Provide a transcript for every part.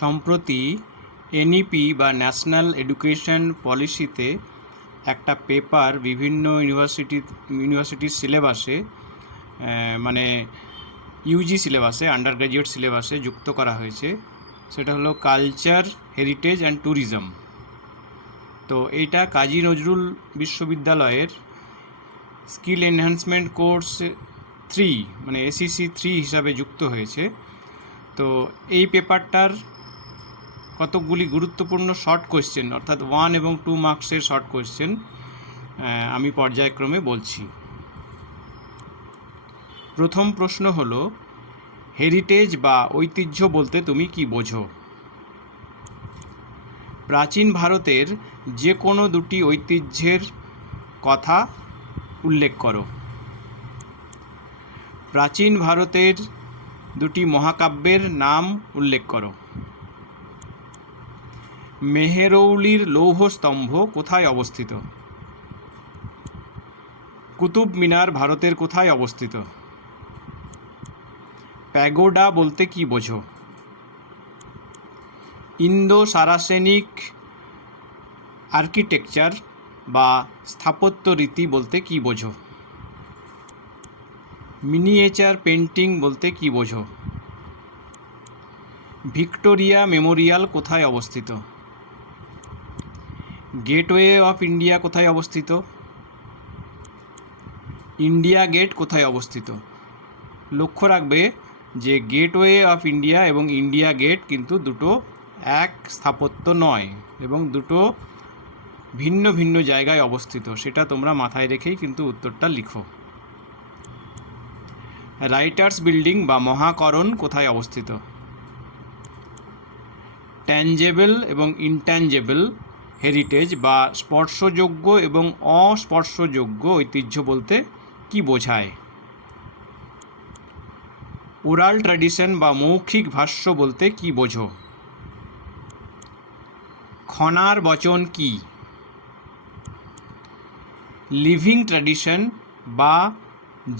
সম্প্রতি এনইপি বা national education পলিসিতে একটা পেপার বিভিন্ন ইউনিভার্সিটির সিলেবাসে মানে ইউজি সিলেবাসে আন্ডার গ্র্যাজুয়েট সিলেবাসে যুক্ত করা হয়েছে। সেটা হলো কালচার, হেরিটেজ অ্যান্ড ট্যুরিজম। তো এইটা কাজী নজরুল বিশ্ববিদ্যালয়ের স্কিল এনহ্যান্সমেন্ট কোর্স 3 মানে এসিসি 3 হিসাবে যুক্ত হয়েছে। তো এই পেপারটার কতকগুলি গুরুত্বপূর্ণ শর্ট কোয়েশ্চেন অর্থাৎ 1 এবং 2 মার্কসের শর্ট কোয়েশ্চেন আমি পর্যায়ক্রমে বলছি। প্রথম প্রশ্ন হলো, হেরিটেজ বা ঐতিহ্য বলতে তুমি কি বোঝো? প্রাচীন ভারতের যে কোনো দুটি ঐতিহ্যের কথা উল্লেখ করো। প্রাচীন ভারতের দুটি মহাকাব্যের নাম উল্লেখ করো। মেহেরৌলির লৌহ স্তম্ভ কোথায় অবস্থিত? কুতুব মিনার ভারতের কোথায় অবস্থিত? প্যাগোডা বলতে কি বোঝো? ইন্দো সারাসেনিক আর্কিটেকচার বা স্থাপত্য রীতি বলতে কি বোঝো? মিনিয়েচার পেন্টিং বলতে কি বোঝো? ভিক্টোরিয়া মেমোরিয়াল কোথায় অবস্থিত? গেটওয়ে অফ ইন্ডিয়া কোথায় অবস্থিত? ইন্ডিয়া গেট কোথায় অবস্থিত? লক্ষ্য রাখবে যে গেটওয়ে অফ ইন্ডিয়া এবং ইন্ডিয়া গেট কিন্তু দুটো এক স্থাপত্য নয় এবং দুটো ভিন্ন ভিন্ন জায়গায় অবস্থিত। সেটা তোমরা মাথায় রেখেই কিন্তু উত্তরটা লিখো। রাইটার্স বিল্ডিং বা মহাকরণ কোথায় অবস্থিত? ট্যাঞ্জেবল এবং ইনট্যাঞ্জেবল হেরিটেজ বা স্পর্শযোগ্য এবং অস্পর্শযোগ্য ঐতিহ্য বলতে কি বোঝায়? ওরাল ট্র্যাডিশন বা মৌখিক ভাষ্য বলতে কি বোঝো? খনার বচন কি? লিভিং ট্র্যাডিশন বা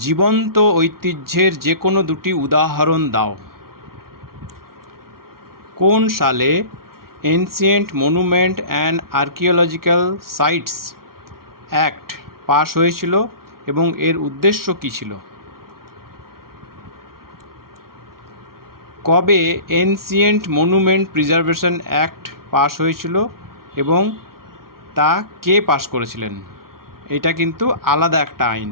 জীবন্ত ঐতিহ্যের যে কোনো দুটি উদাহরণ দাও। কোন সালে ancient monument and archaeological sites act pass হয়েছিল এবং এর উদ্দেশ্য কী ছিল? কবে ancient monument preservation act pass হয়েছিল এবং তা কে পাস করেছিলেন? এটা কিন্তু আলাদা একটা আইন।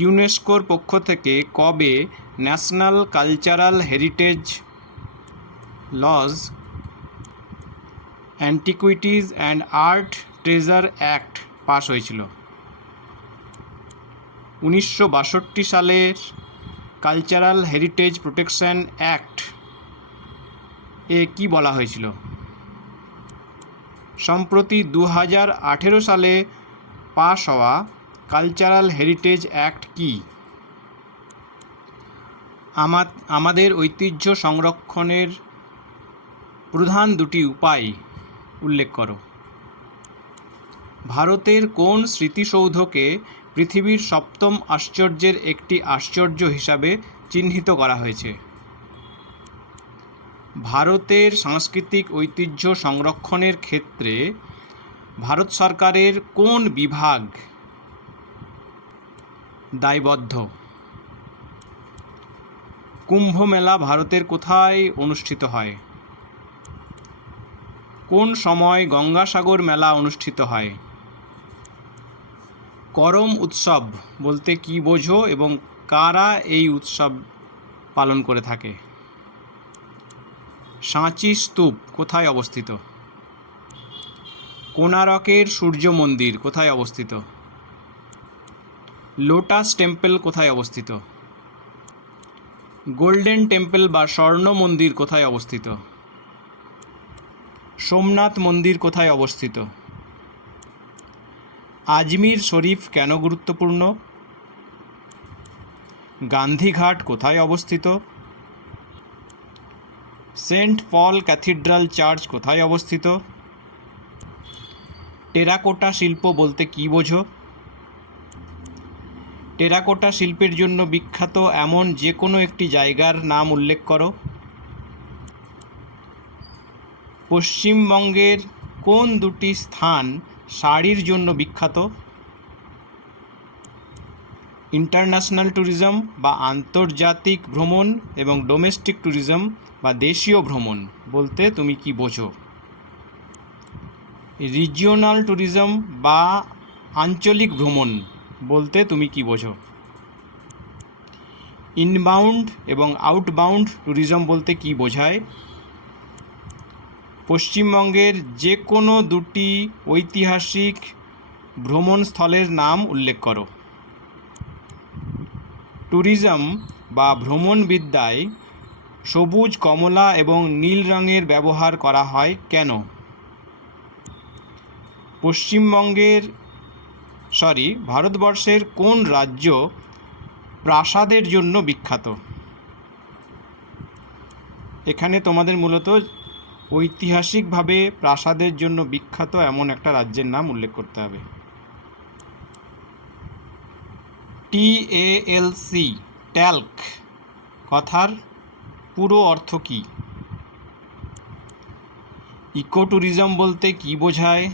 ইউনেস্কোর পক্ষ থেকে কবে national cultural heritage laws, antiquities and art treasure act pass হয়েছিল? 1962 সালের কালচারাল হেরিটেজ প্রোটেকশন অ্যাক্ট এ কী বলা হয়েছিল? সম্প্রতি 2018 সালে পাস হওয়া কালচারাল হেরিটেজ অ্যাক্ট কি? আমাদের ঐতিহ্য সংরক্ষণের প্রধান দুটি উপায় উল্লেখ করো। ভারতের কোন স্মৃতিসৌধকে পৃথিবীর 7ম আশ্চর্যের একটি আশ্চর্য হিসাবে চিহ্নিত করা হয়েছে? ভারতের সাংস্কৃতিক ঐতিহ্য সংরক্ষণের ক্ষেত্রে ভারত সরকারের কোন বিভাগ দায়বদ্ধ? কুম্ভ মেলা ভারতের কোথায় অনুষ্ঠিত হয়? কোন সময় গঙ্গাসাগর মেলা অনুষ্ঠিত হয়? করম উৎসব বলতে কি বোঝো এবং কারা এই উৎসব পালন করে থাকে? সাঁচি স্তূপ কোথায় অবস্থিত? কোণারকের সূর্য মন্দির কোথায় অবস্থিত? লোটাস টেম্পল কোথায় অবস্থিত? গোল্ডেন টেম্পল বা স্বর্ণ মন্দির কোথায় অবস্থিত? সোমনাথ মন্দির কোথায় অবস্থিত? আজমির শরীফ কেন গুরুত্বপূর্ণ? গান্ধীঘাট কোথায় অবস্থিত? সেন্ট পল ক্যাথিড্রাল চার্চ কোথায় অবস্থিত? টেরাকোটা শিল্প বলতে কী বোঝো? টেরাকোটা শিল্পের জন্য বিখ্যাত এমন যে কোনো একটি জায়গার নাম উল্লেখ করো। পশ্চিমবঙ্গের কোন দুটি স্থান শাড়ির জন্য বিখ্যাত? ইন্টারন্যাশনাল ট্যুরিজম বা আন্তর্জাতিক ভ্রমণ এবং ডোমেস্টিক ট্যুরিজম বা দেশীয় ভ্রমণ বলতে তুমি কি বোঝো? রিজিওনাল ট্যুরিজম বা আঞ্চলিক ভ্রমণ বলতে তুমি কি বোঝো? ইনবাউন্ড এবং আউটবাউন্ড ট্যুরিজম বলতে কি বোঝায়? পশ্চিমবঙ্গের যে কোনো দুটি ঐতিহাসিক ভ্রমণস্থলের নাম উল্লেখ করো। ট্যুরিজম বা ভ্রমণবিদ্যায় সবুজ, কমলা এবং নীল রঙের ব্যবহার করা হয় কেন? ভারতবর্ষের কোন রাজ্য প্রাসাদের জন্য বিখ্যাত? এখানে তোমাদের মূলত ঐতিহাসিকভাবে প্রাসাদের জন্য বিখ্যাত এমন একটা রাজ্যের নাম উল্লেখ করতে হবে। TALC ট্যাল্ক কথার পুরো অর্থ কী? ইকো ট্যুরিজম বলতে কী বোঝায়?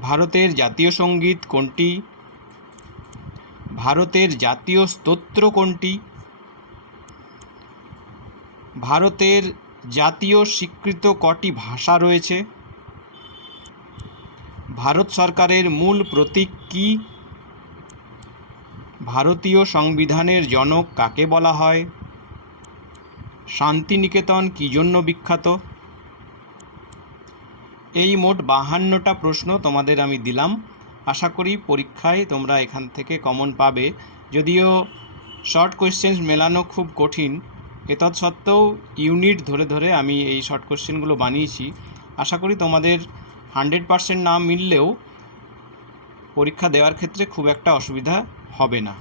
ভারতের জাতীয় সঙ্গীত কোনটি? ভারতের জাতীয় স্তোত্র কোনটি? ভারতের জাতীয় স্বীকৃত কটি ভাষা রয়েছে? ভারত সরকারের মূল প্রতীক কী? ভারতীয় সংবিধানের জনক কাকে বলা হয়? শান্তিনিকেতন কী জন্য বিখ্যাত? এই মোট 52টা প্রশ্ন তোমাদের আমি দিলাম। আশা করি পরীক্ষায় তোমরা এখান থেকে কমন পাবে। যদিও শর্ট কোয়েশ্চেন মেলানো খুব কঠিন, এতৎসত্ত্বেও ইউনিট ধরে ধরে আমি এই শর্ট কোয়েশ্চেনগুলো বানিয়েছি। আশা করি তোমাদের 100% না মিললেও পরীক্ষা দেওয়ার ক্ষেত্রে খুব একটা অসুবিধা হবে না।